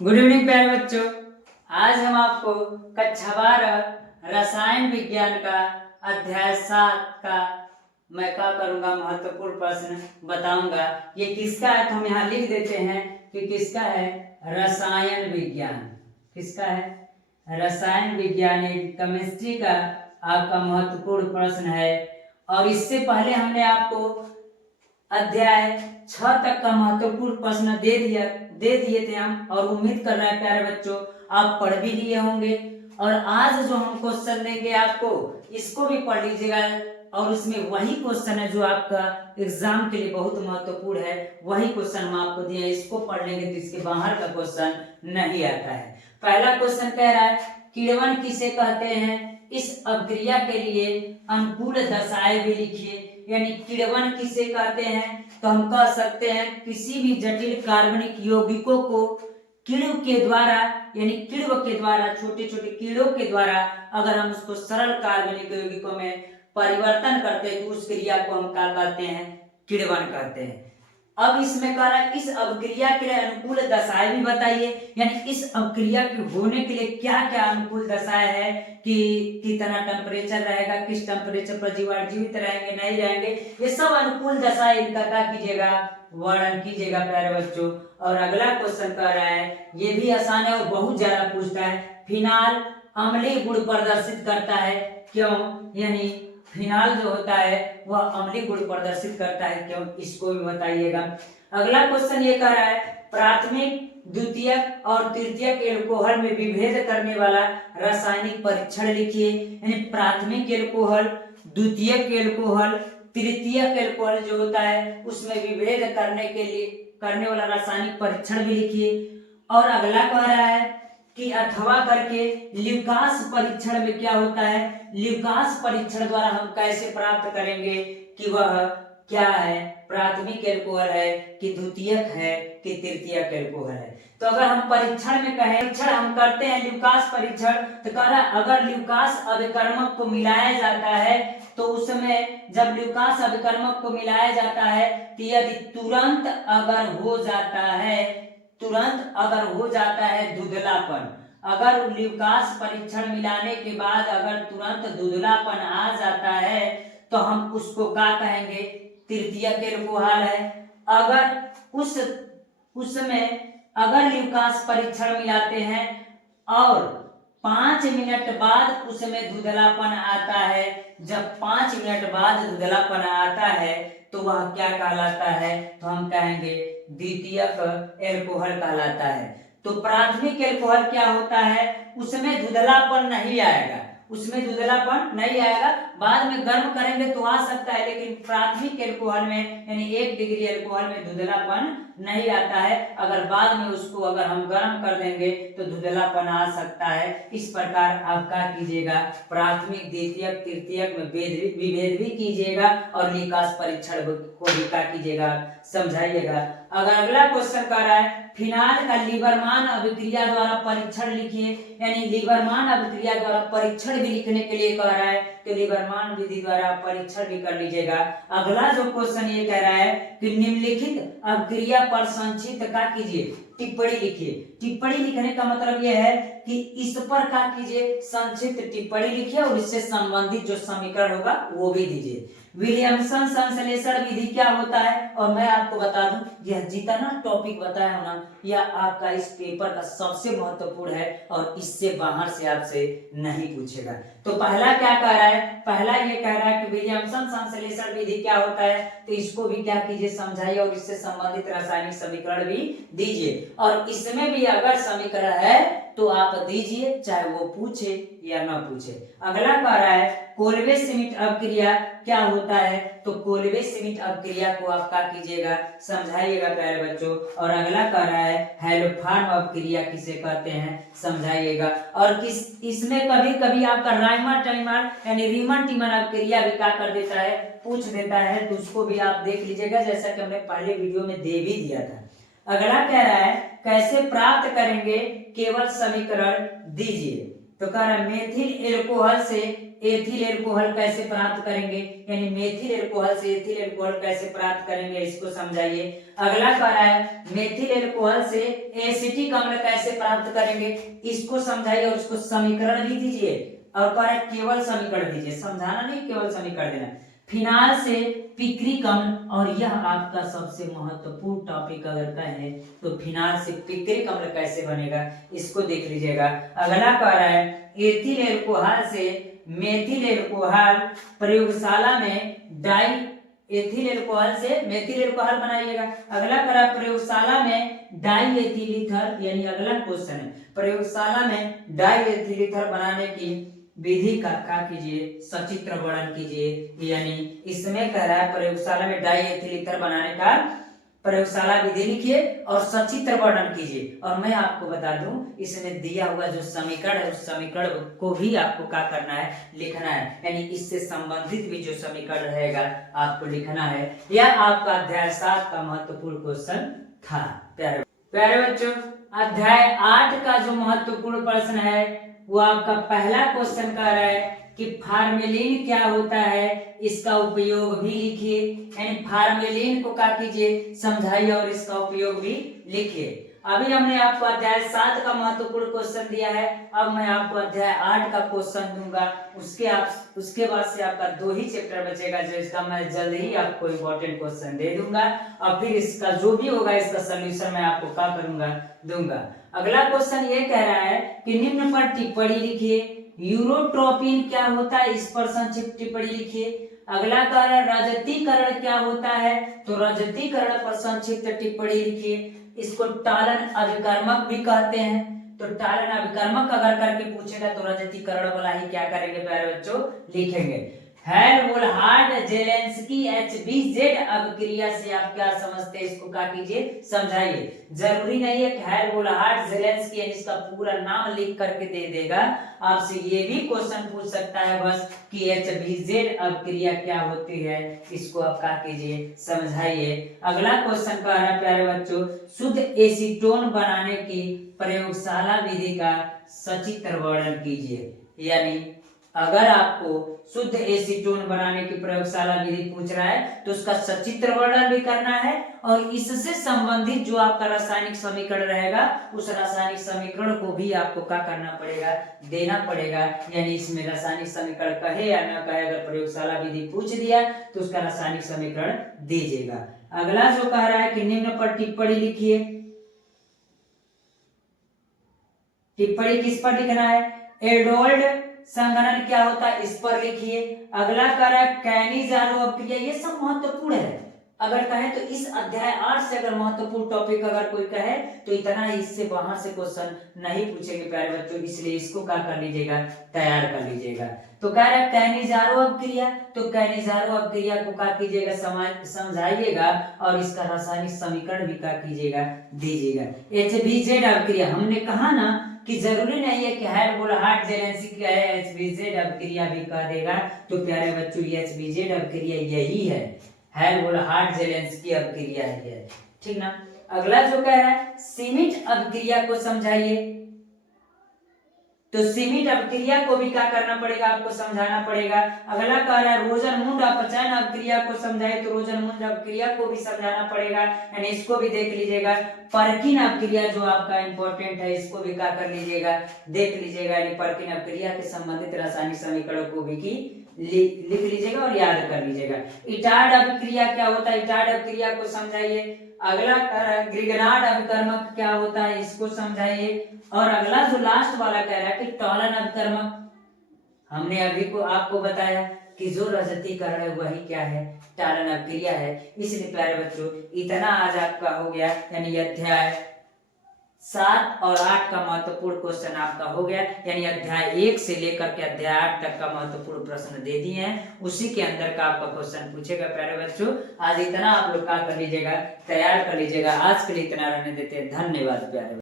Good evening प्यारे बच्चों। आज हम आपको कक्षा 12 रसायन विज्ञान का अध्याय 7 का मैं क्या करूंगा महत्वपूर्ण प्रश्न बताऊंगा। ये किसका है तो हम यहाँ लिख देते हैं कि किसका है, रसायन विज्ञान। किसका है, रसायन विज्ञान केमिस्ट्री का आपका महत्वपूर्ण प्रश्न है। और इससे पहले हमने आपको अध्याय 6 तक का महत्वपूर्ण प्रश्न दे दिए थे हम, और उम्मीद कर रहे हैं प्यारे बच्चों आप पढ़ भी लिए होंगे। और आज जो हम क्वेश्चन देंगे आपको, इसको भी पढ़ लीजिएगा। और उसमें वही क्वेश्चन है जो आपका एग्जाम के लिए बहुत महत्वपूर्ण है। वही क्वेश्चन हम आपको दिए, इसको पढ़ लेंगे तो इसके बाहर का क्वेश्चन नहीं आता है। पहला क्वेश्चन कह रहा है किण्वन किसे कहते हैं, इस अभिक्रिया के लिए अनुकूल दशाएं भी लिखिए। यानी किण्वन किसे कहते हैं तो हम कह सकते हैं किसी भी जटिल कार्बनिक यौगिकों को किण्व के द्वारा, यानी किण्व के द्वारा, छोटे छोटे कीड़ों के द्वारा अगर हम उसको सरल कार्बनिक यौगिकों में परिवर्तन करते हैं तो उस क्रिया को हम क्या कहते हैं, किण्वन कहते हैं। अब इसमें कह रहा है इस अभिक्रिया के लिए अनुकूल दशाएं भी बताइए। यानी इस अभिक्रिया के होने के लिए क्या क्या अनुकूल दशाएं है, कि कितना टेम्परेचर रहेगा, किस टेम्परेचर पर जीवाणु जीवित रहेंगे नहीं रहेंगे, ये सब अनुकूल दशाएं इनका क्या कीजिएगा, वर्णन कीजिएगा प्यारे बच्चों। और अगला क्वेश्चन कह रहा है, ये भी आसान है और बहुत ज्यादा पूछता है, फिनाल अम्लीय गुण प्रदर्शित करता है क्यों। यानी फिनाल जो होता है वह अम्लीय गुण प्रदर्शित करता है क्यों, इसको भी बताइएगा। अगला क्वेश्चन ये कह रहा है प्राथमिक, द्वितीयक और तृतीयक एल्कोहल में विभेद करने वाला रासायनिक परीक्षण लिखिए। यानी प्राथमिक एल्कोहल, द्वितीयक एल्कोहल, तृतीयक एल्कोहल जो होता है उसमें विभेद करने वाला रासायनिक परीक्षण भी लिखिए। और अगला कह रहा है कि अथवा करके ल्यूकास परीक्षण में क्या होता है, ल्यूकास परीक्षण द्वारा हम कैसे प्राप्त करेंगे कि वह क्या है, प्राथमिक एल्कोहल है कि द्वितीयक है कि तृतीयक एल्कोहल है। तो अगर हम परीक्षण में कहें, परीक्षण हम करते हैं ल्यूकास परीक्षण, तो कह रहा है अगर ल्यूकास अभिकर्मक को मिलाया जाता है तो उसमें जब ल्यूकास अभिकर्मक को मिलाया जाता है तो यदि तुरंत अगर हो जाता है धुंधलापन, अगर ल्यूकास परीक्षण मिलाने के बाद अगर तुरंत धुंधलापन आ जाता है तो हम उसको क्या कहेंगे, तृतीयक एल्कोहल है। अगर उसमें अगर ल्यूकास परीक्षण मिलाते हैं और 5 मिनट बाद उसमें धुंधलापन आता है, जब 5 मिनट बाद धुंधलापन आता है तो वह क्या कहलाता है, तो हम कहेंगे द्वितीयक एल्कोहल कहलाता है। तो प्राथमिक एल्कोहल क्या होता है, उसमें धुंधलापन नहीं आएगा, बाद में गर्म करेंगे तो आ सकता है, लेकिन प्राथमिक एल्कोहल में यानी 1 डिग्री एल्कोहल में धुंधलापन नहीं आता है। अगर बाद में उसको अगर हम गर्म कर देंगे तो धुंधलापन आ सकता है। इस प्रकार आप क्या कीजिएगा, प्राथमिक, द्वितीयक, तृतीयक में विभेद भी कीजिएगा और ल्यूकास परीक्षण को भी क्या कीजिएगा, समझाइएगा। अगर अगला क्वेश्चन कर रहा है फिनाल का लीबरमान अभिक्रिया द्वारा परीक्षण लिखिए। यानी लीबरमान अभिक्रिया द्वारा परीक्षण भी लिखने के लिए कह रहा है तो लीबरमान विधि द्वारा परीक्षण भी कर लीजिएगा। अगला जो क्वेश्चन ये कह रहा है कि निम्नलिखित अभिक्रिया पर संक्षिप्त क्या कीजिए, टिप्पणी लिखिए। टिप्पणी लिखने का मतलब यह है कि इस पर क्या कीजिए, संक्षिप्त टिप्पणी लिखिए और इससे संबंधित जो समीकरण होगा वो भी दीजिए। विलियमसन संश्लेषण विधि क्या होता है, और मैं आपको बता दूं यह जितना टॉपिक बताया हूं ना यह आपका इस पेपर का सबसे महत्वपूर्ण है और इससे बाहर से आपसे नहीं पूछेगा। तो पहला क्या कह रहा है, पहला ये कह रहा है कि विलियमसन संश्लेषण विधि क्या होता है, तो इसको भी क्या कीजिए, समझाइए और इससे संबंधित रासायनिक समीकरण भी दीजिए। और इसमें भी अगर समीकरण है तो आप दीजिए, चाहे वो पूछे या ना पूछे। अगला कह रहा है कोल्वे श्मिट अभिक्रिया क्या होता है, तो कोल्वे श्मिट अभिक्रिया को आप क्या कीजिएगा, समझाइएगा प्यारे बच्चों। और अगला कह रहा है हेलोफॉर्म अभिक्रिया किसे कहते हैं, समझाइएगा। और इसमें कभी कभी आपका राइमर टाइमर यानी रीमन टीमर अभिक्रिया भी क्या कर देता है, पूछ देता है, तो उसको भी आप देख लीजिएगा जैसा कि हमने पहले वीडियो में दे भी दिया था। अगला कह रहा है कैसे प्राप्त करेंगे, केवल समीकरण दीजिए। तो कह रहा है मेथिल एल्कोहल से एथिल एल्कोहल कैसे प्राप्त करेंगे, यानी मेथिल एल्कोहल से एथिल एल्कोहल कैसे प्राप्त करेंगे, इसको समझाइए। अगला कह रहा है मेथिल एल्कोहल से एसिटिक अम्ल कैसे प्राप्त करेंगे, इसको समझाइए और उसको समीकरण भी दीजिए। और कह रहा है केवल समीकरण दीजिए, समझाना नहीं, केवल समीकरण देना। फिनाल से पिक्रिक अम्ल, और यह आपका सबसे महत्वपूर्ण टॉपिक अगर कहें तो फिनाल से पिक्रिक अम्ल कैसे बनेगा, इसको देख लीजिएगा। अगला कह रहा है एथिल एल्कोहल से मेथिल एल्कोहल प्रयोगशाला में डाई, एथिल एल्कोहल से मेथिल एल्कोहल बनाइएगा। अगला कह रहा है प्रयोगशाला में डाई एथिल ईथर, यानी अगला क्वेश्चन है प्रयोगशाला में डाई एथिल ईथर बनाने की विधि का क्या कीजिए, सचित्र वर्णन कीजिए। यानी इसमें कह रहा है प्रयोगशाला में डाई एथिल ईथर बनाने का प्रयोगशाला विधि लिखिए और सचित्र वर्णन कीजिए। और मैं आपको बता दूं इसमें दिया हुआ जो समीकरण है उस समीकरण को भी आपको क्या करना है, लिखना है। यानी इससे संबंधित भी जो समीकरण रहेगा आपको लिखना है। यह आपका अध्याय 7 का महत्वपूर्ण क्वेश्चन था। प्यारे बच्चों, अध्याय 8 का जो महत्वपूर्ण प्रश्न है वो आपका पहला क्वेश्चन कह रहा है कि फार्मेलिन क्या होता है, इसका उपयोग भी लिखिए। यानी फार्मेलिन को क्या कीजिए, समझाइए और इसका उपयोग भी लिखिए। अभी हमने आपको अध्याय 7 का महत्वपूर्ण क्वेश्चन दिया है, अब मैं आपको अध्याय 8 का क्वेश्चन दूंगा। उसके बाद से आपका 2 ही चैप्टर बचेगा, जो इसका मैं जल्द ही आपको इंपॉर्टेंट क्वेश्चन दे दूंगा और फिर इसका जो भी होगा इसका सोल्यूशन मैं आपको क्या करूंगा, दूंगा। अगला क्वेश्चन ये कह रहा है कि निम्न पर टिप्पणी लिखिए। यूरोट्रोपिन क्या होता है, इस पर संक्षिप्त टिप्पणी लिखिए। अगला कह रहा है रजतीकरण क्या होता है, तो रजतीकरण पर संक्षिप्त टिप्पणी लिखिए। इसको टालन अभिकर्मक भी कहते हैं, तो टालन अभिकर्मक अगर करके पूछेगा तो रजतीकरण वाला ही क्या करेंगे प्यारे बच्चों, लिखेंगे। हेल्महोल्ट्ज जेलेंस्की HBZ अभिक्रिया से आप क्या समझते हैं, इसको क्या कीजिए, समझाइए। जरूरी नहीं है कि हेल्महोल्ट्ज जेलेंस्की इसका पूरा नाम लिख करके दे देगा, आपसे ये भी क्वेश्चन पूछ सकता है बस कि HBZ अभिक्रिया क्या होती है, इसको आप क्या कीजिए, समझाइए। अगला क्वेश्चन कह रहा है प्यारे बच्चों शुद्ध एसीटोन बनाने की प्रयोगशाला विधि का सचित्र वर्णन कीजिए। यानी अगर आपको शुद्ध एसीटोन बनाने की प्रयोगशाला विधि पूछ रहा है तो उसका सचित्र वर्णन भी करना है और इससे संबंधित जो आपका रासायनिक समीकरण रहेगा उस रासायनिक समीकरण को भी आपको क्या करना पड़ेगा, देना पड़ेगा। यानी इसमें रासायनिक समीकरण कहे या न कहे, अगर प्रयोगशाला विधि पूछ दिया तो उसका रासायनिक समीकरण दीजिएगा। अगला जो कह रहा है कि निम्न पर टिप्पणी लिखिए। टिप्पणी किस पर लिखना है, एल्डोल्ड संघनन क्या होता है, इस पर लिखिए। अगला कह रहा है कैनिज़ारो अभिक्रिया, ये सब महत्वपूर्ण है। अगर कहें तो इस अध्याय 8 से अगर महत्वपूर्ण टॉपिक अगर कोई कहे तो इतना ही, इससे बाहर से क्वेश्चन नहीं पूछेंगे प्यारे बच्चों, इसलिए इसको क्या कर लीजिएगा, तैयार कर लीजिएगा। तो कह रहा है कैनिज़ारो अभिक्रिया, तो कैनिज़ारो अभिक्रिया को क्या कीजिएगा, समझाइएगा और इसका रासायनिक समीकरण भी क्या कीजिएगा, दीजिएगा। HBZ अभिक्रिया हमने कहा ना कि जरूरी नहीं है कि हेल्महोल्ट्ज जेलेंस्की क्या है, HBZ अभिक्रिया भी कह देगा। तो प्यारे बच्चों ये HBZ अभिक्रिया यही है, हेल्महोल्ट्ज जेलेंस्की अभिक्रिया है, ठीक ना। अगला जो कह रहा है सीमिट अभिक्रिया को समझाइए, तो सीमिट अभिक्रिया को भी क्या करना पड़ेगा, आपको समझाना पड़ेगा। अगला कह रहा है रोजनमुंड अपचयन अभिक्रिया को समझाइए, तो रोजनमुंड अभिक्रिया को भी समझाना पड़ेगा, यानी इसको भी देख लीजिएगा। पर्किन अभिक्रिया जो आपका इंपॉर्टेंट है इसको भी क्या कर लीजिएगा, देख लीजिएगा। यानी पर्किन अभिक्रिया के संबंधित रासायनिक समीकरण को भी लिख लीजिएगा और याद कर लीजिएगा। इटार्ड अभिक्रिया क्या होता है, इटार्ड अभिक्रिया को समझाइए। अगला ग्रिगनार्ड अभिकर्मक क्या होता है, इसको समझाइए। और अगला जो लास्ट वाला कह रहा है कि टॉलन अभिकर्मक, हमने अभी को आपको बताया कि जो रजतीकरण है वही क्या है, टॉलन अभिक्रिया है। इसलिए प्यारे बच्चों इतना आज आपका हो गया, यानी अध्याय 7 और 8 का महत्वपूर्ण क्वेश्चन आपका हो गया। यानी अध्याय 1 से लेकर के अध्याय 8 तक का महत्वपूर्ण प्रश्न दे दिए हैं, उसी के अंदर का आपका क्वेश्चन पूछेगा। प्यारे बच्चों आज इतना आप लोग क्या कर लीजिएगा, तैयार कर लीजिएगा। आज के लिए इतना रहने देते हैं, धन्यवाद प्यारे।